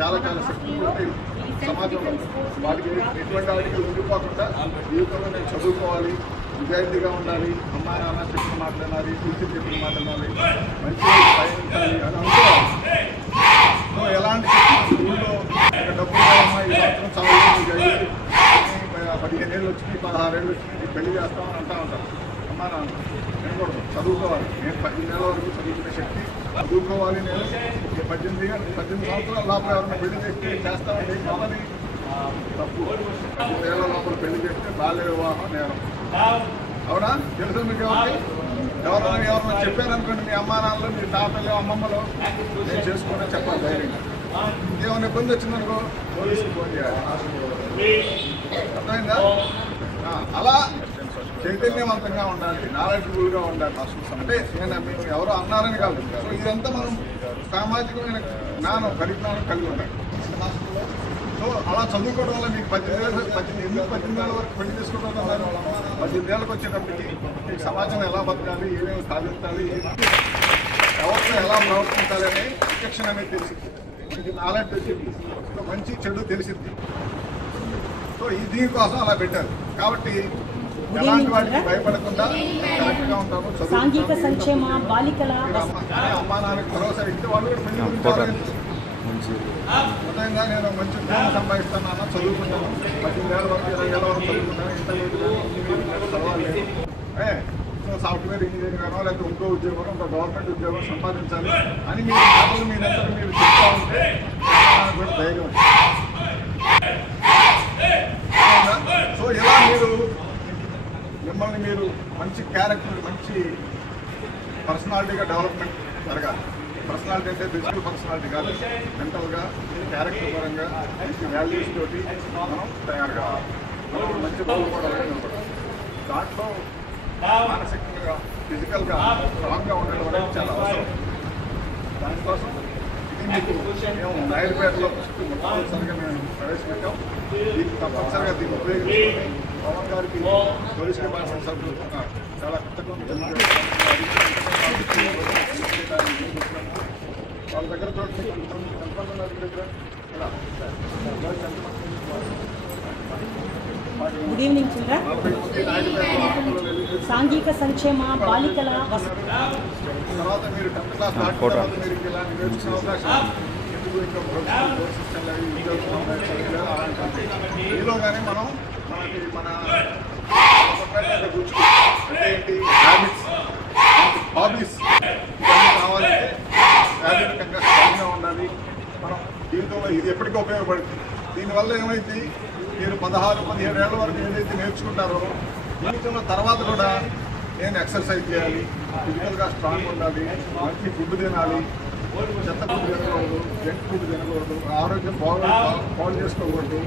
చాలా చాలా శక్తులు ఉంటాయి సమాజంలో. వాటికి ఎటువంటి వాటికి ఉండిపోకుండా జీవితంలో నేను చదువుకోవాలి, నిజాయితీగా ఉండాలి, అమ్మా నాన్న చెప్పిన మాట్లాడాలి, టీచర్ చెప్పిన మాట్లాడాలి, మంచిగా ప్రయాణించాలి అని అనుకోవాలి. సో ఎలాంటి ఊళ్ళో డబ్బులు కావమ్మా ఈ సంవత్సరం చదువు 15 ఏళ్ళు వచ్చినాయి, 16 ఏళ్ళు వచ్చినాయి, పెళ్లి చేస్తామని అంటూ ఉంటారు. అమ్మా నాన్న నేను కూడా చదువుకోవాలి, నేను 18 ఏళ్ళ వరకు చదువుకునే శక్తి, చదువుకోవాలి. నేను 18 సంవత్సరాల లోపల ఎవరైనా పెళ్లి చేస్తే చేస్తామండి కావాలి, తప్పు. 18 ఏళ్ళ లోపల పెళ్లి చేస్తే బాల్య వివాహం నేరం. అవునా? తెలుసు మీకు ఎవరైనా చెప్పారనుకోండి, మీ అమ్మా నాన్నలు, మీ తాతలు, అమ్మమ్మలు నేను చేసుకున్నా చెప్పాలి ధైర్యంగా. ఏమైనా ఇబ్బంది వచ్చిందనుకో పోలీసుకి ఫోన్ చేయాలి. అర్థమైందా? అలా చైతన్యవంతంగా ఉండాలి, నాలెడ్జబుల్గా ఉండాలి. అంటే నేను మేము ఎవరో అన్నారని కాదు. సో ఇదంతా మనం సామాజికమైన జ్ఞానం, పరిజ్ఞానం కలిగి ఉండాలి. సో అలా చదువుకోవడం వల్ల మీకు 18 ఏళ్ళ వరకు పెళ్లి చేసుకోవడం వల్ల 18 ఏళ్ళకి వచ్చేటప్పటికి మీకు సమాజంలో ఎలా బతకాలి, ఏమేమి సాధించాలి, ఎవరితో ఎలా ప్రవర్తించాలి అనే శిక్షణ అనేది తెలిసింది. మీకు నాలెడ్జ్ వచ్చింది, మంచి చెడు తెలిసింది. సో దీనికోసం అలా పెట్టారు. కాబట్టి ఎలాంటి వాటికి భయపడకుండా కరెక్ట్గా ఉంటాము, సాంఘిక సంక్షేమ బాలికల అమ్మా నాన్నకి భరోసా ఇస్తే వాళ్ళు కూడా పెళ్లి గురించి ఆలోచించారు. ఉదయంగా నేను మంచి ఉద్యోగం సంపాదిస్తాను, చదువుకుంటాను, 18 ఏళ్ళ వరకు 20 ఏళ్ళ వరకు చదువుకుంటాను, ఇంటర్మీడియట్ చదవాలి, సాఫ్ట్వేర్ ఇంజనీరింగ్ అనో లేకపోతే ఇంకో ఉద్యోగం, ఇంకో గవర్నమెంట్ ఉద్యోగం సంపాదించాలి అని మీరు మాటలు మీరంతా మీరు చెప్తా ఉంటే కూడా ధైర్యం. సో ఇలా మీరు మిమ్మల్ని మీరు మంచి క్యారెక్టర్, మంచి పర్సనాలిటీగా డెవలప్మెంట్ జరగాలి. పర్సనాలిటీ అంటే ఫిజికల్ పర్సనాలిటీ కాదు, మెంటల్గా, క్యారెక్టర్ పరంగా మంచి వాల్యూస్ తోటి మనం తయారు కావాలి. మనం మంచి రోల్ కూడా దాంట్లో మానసికంగా, ఫిజికల్గా స్ట్రాంగ్గా ఉండడం అనేది చాలా అవసరం. దానికోసం ఇది మీకు మేము నాయుడుపేటలో మొట్టమొదటిసారిగా మేము ప్రవేశపెట్టాం. దీనికి తప్పనిసరిగా దీన్ని ఉపయోగించుకొని పవన్ గారికి పోలీస్ డిపార్ట్మెంట్ సభ్యులు చాలా కృతజ్ఞతలు వాళ్ళ దగ్గర గుడ్ ఈవినింగ్ చిల్డ్రన్. సాంఘిక సంక్షేమ బాలికల తర్వాత మీరు 10th క్లాస్ దాటిన తర్వాత మీరు ఇలా నేర్చుకునే అవకాశం ఈలోగానే మనం మనకి మన అంటే ఏంటి హ్యాబిట్స్, హాబీస్ ఇవన్నీ కావాలంటే శారీరకంగా స్ట్రాంగ్గా ఉండాలి. మనం జీవితంలో ఇది ఎప్పటికీ ఉపయోగపడుతుంది. దీనివల్ల ఏమైంది, మీరు 16-17 ఏళ్ళ వరకు ఏదైతే నేర్చుకుంటారో జీవితంలో తర్వాత కూడా నేను ఎక్సర్సైజ్ చేయాలి, ఫిజికల్గా స్ట్రాంగ్ ఉండాలి, మంచి ఫుడ్ తినాలి, చెత్త ఫుడ్ తినకూడదు, జంక్ ఫుడ్ తినకూడదు, ఆరోగ్యం పాడు చేసుకోకూడదు,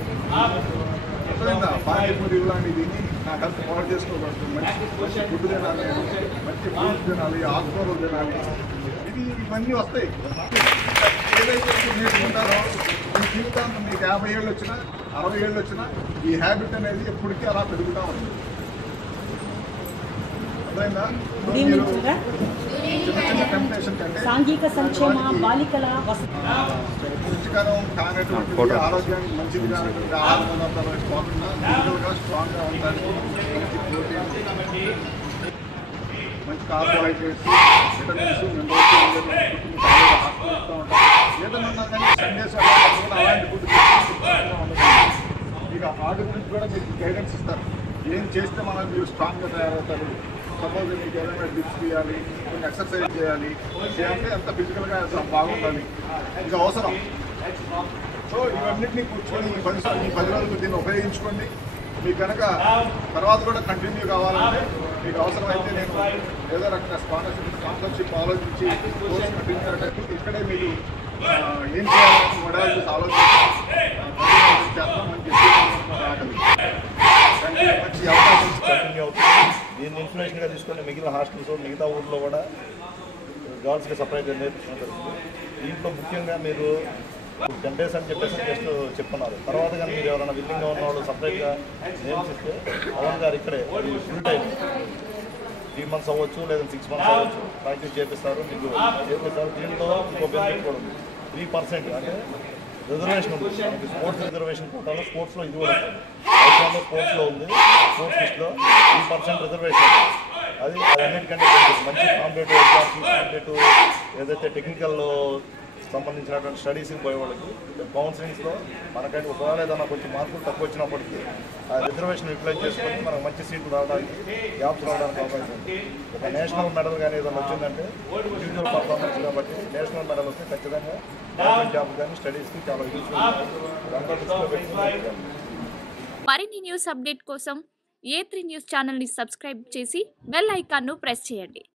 అర్థమైందా? పానీపూరి ఇలాంటివి తిని నా హెల్త్ పాడు చేసుకోకూడదు, మంచి ఫుడ్ తినాలి, మంచి ఫ్రూట్స్ తినాలి, ఆకుకూరలు తినాలి. ఇవన్నీ వస్తాయి. ఏదైతే నేర్చుకుంటారో మీ జీవితాంతం మీకు 50 ఏళ్ళు వచ్చినా 60 ఏళ్ళు వచ్చినా ఈ హ్యాబిట్ అనేది ఎప్పటికీ అలా పెరుగుతూ ఉంటుంది. అర్థమైందా? చిన్న చిన్న టెంప్టేషన్ కంటే సాంఘిక సంక్షేమ బాలికల రుచికరం కానటువంటి, ఆరోగ్యానికి మంచిది కానటువంటి ఆహార పదార్థాలు కాకుండా ఫిజికల్గా స్ట్రాంగ్గా ఉండడానికి మంచి ప్రోటీన్, మంచి కార్బోహైడ్రేట్స్, విటమిన్స్, మినరల్స్ ఆస్వాదిస్తూ ఉంటాం. ఏదైనా ఉన్నా కానీ సండేస్ అలాంటి ఫుడ్ ఉండదు. ఇక ఆర్డర్ గురించి కూడా మీకు గైడెన్స్ ఇస్తారు. ఏం చేస్తే మనం మీరు స్ట్రాంగ్గా తయారవుతారు. సపోజ్ మీకు ఏదైనా డిప్స్ తీయాలి, కొన్ని ఎక్సర్సైజ్ చేయాలి, చేయాలంటే అంత ఫిజికల్గా బాగుండాలి, ఇది అవసరం. సో ఇవన్నింటినీ కూర్చొని ఈ 10 రోజులు దీన్ని ఉపయోగించుకోండి. మీకు కనుక తర్వాత కూడా కంటిన్యూ కావాలంటే మీకు అవసరమైతే నేను ఏదో రకంగా స్పాన్సర్షిప్ ఆలోచించి కోర్స్ కంటిన్యూ అయ్యేటట్టు ఇక్కడే మీరు ఏం చేయాలని మొడాలిటీస్ ఆలోచించి చేస్తామని చెప్పి మంచి అవకాశం కంటిన్యూ అవుతుంది. దీన్ని ఇన్ఫర్మేషన్గా తీసుకొని మిగిలిన హాస్టల్స్, మిగతా ఊళ్ళో కూడా గర్ల్స్కి సపరేట్గా నేర్పించడం జరుగుతుంది. దీంట్లో ముఖ్యంగా మీరు 10 days అని చెప్పేసి జస్ట్ చెప్తున్నారు. తర్వాత కానీ మీరు ఎవరైనా విల్లింగ్గా ఉన్న వాళ్ళు సపరేట్గా నేర్పిస్తే పవన్ గారు ఇక్కడే ఫుల్ టైం 3 months అవ్వచ్చు, లేదా 6 months అవ్వచ్చు, ప్రాక్టీస్ చేపిస్తారు, మీకు చేపిస్తారు. దీంట్లో ఇంకో బెనిఫిట్ కూడా ఉంది. 3% అంటే రిజర్వేషన్ ఉంది. మనకి స్పోర్ట్స్ రిజర్వేషన్ కోటాలో స్పోర్ట్స్లో ఇది కూడా ఐకాన్లో స్పోర్ట్స్లో ఉంది. స్పోర్ట్స్ లిస్ట్లో 3% రిజర్వేషన్ ఉంది. అది అన్నిటికంటే మంచి కాంపిటేటివ్ ఎగ్జామ్స్, కాంపిటేటివ్ ఏదైతే టెక్నికల్ సంబంధించినటువంటి స్టడీస్కి పోయే వాళ్ళకి కౌన్సిలింగ్స్లో మనకంటే ఒకవేళ ఏదైనా కొంచెం మార్కులు తక్కువ వచ్చినప్పటికీ ఆ రిజర్వేషన్ యూటిలైజ్ చేసుకొని మనకు మంచి సీట్లు రావడానికి జాబ్స్ రావడానికి అవకాశం ఉంది. ఒక నేషనల్ మెడల్ కానీ ఏదైనా వచ్చిందంటే ఇండివిజువల్ పర్ఫార్మెన్స్ కాబట్టి నేషనల్ మెడల్ వస్తే ఖచ్చితంగా గవర్నమెంట్ జాబ్ కానీ స్టడీస్కి చాలా యూస్ఫుల్. అందరూ దృష్టిలో పెట్టుకుని మరిన్ని న్యూస్ అప్డేట్ కోసం A3 న్యూస్ ఛానల్ని సబ్స్క్రైబ్ చేసి బెల్ ఐకాన్ను ప్రెస్ చేయండి.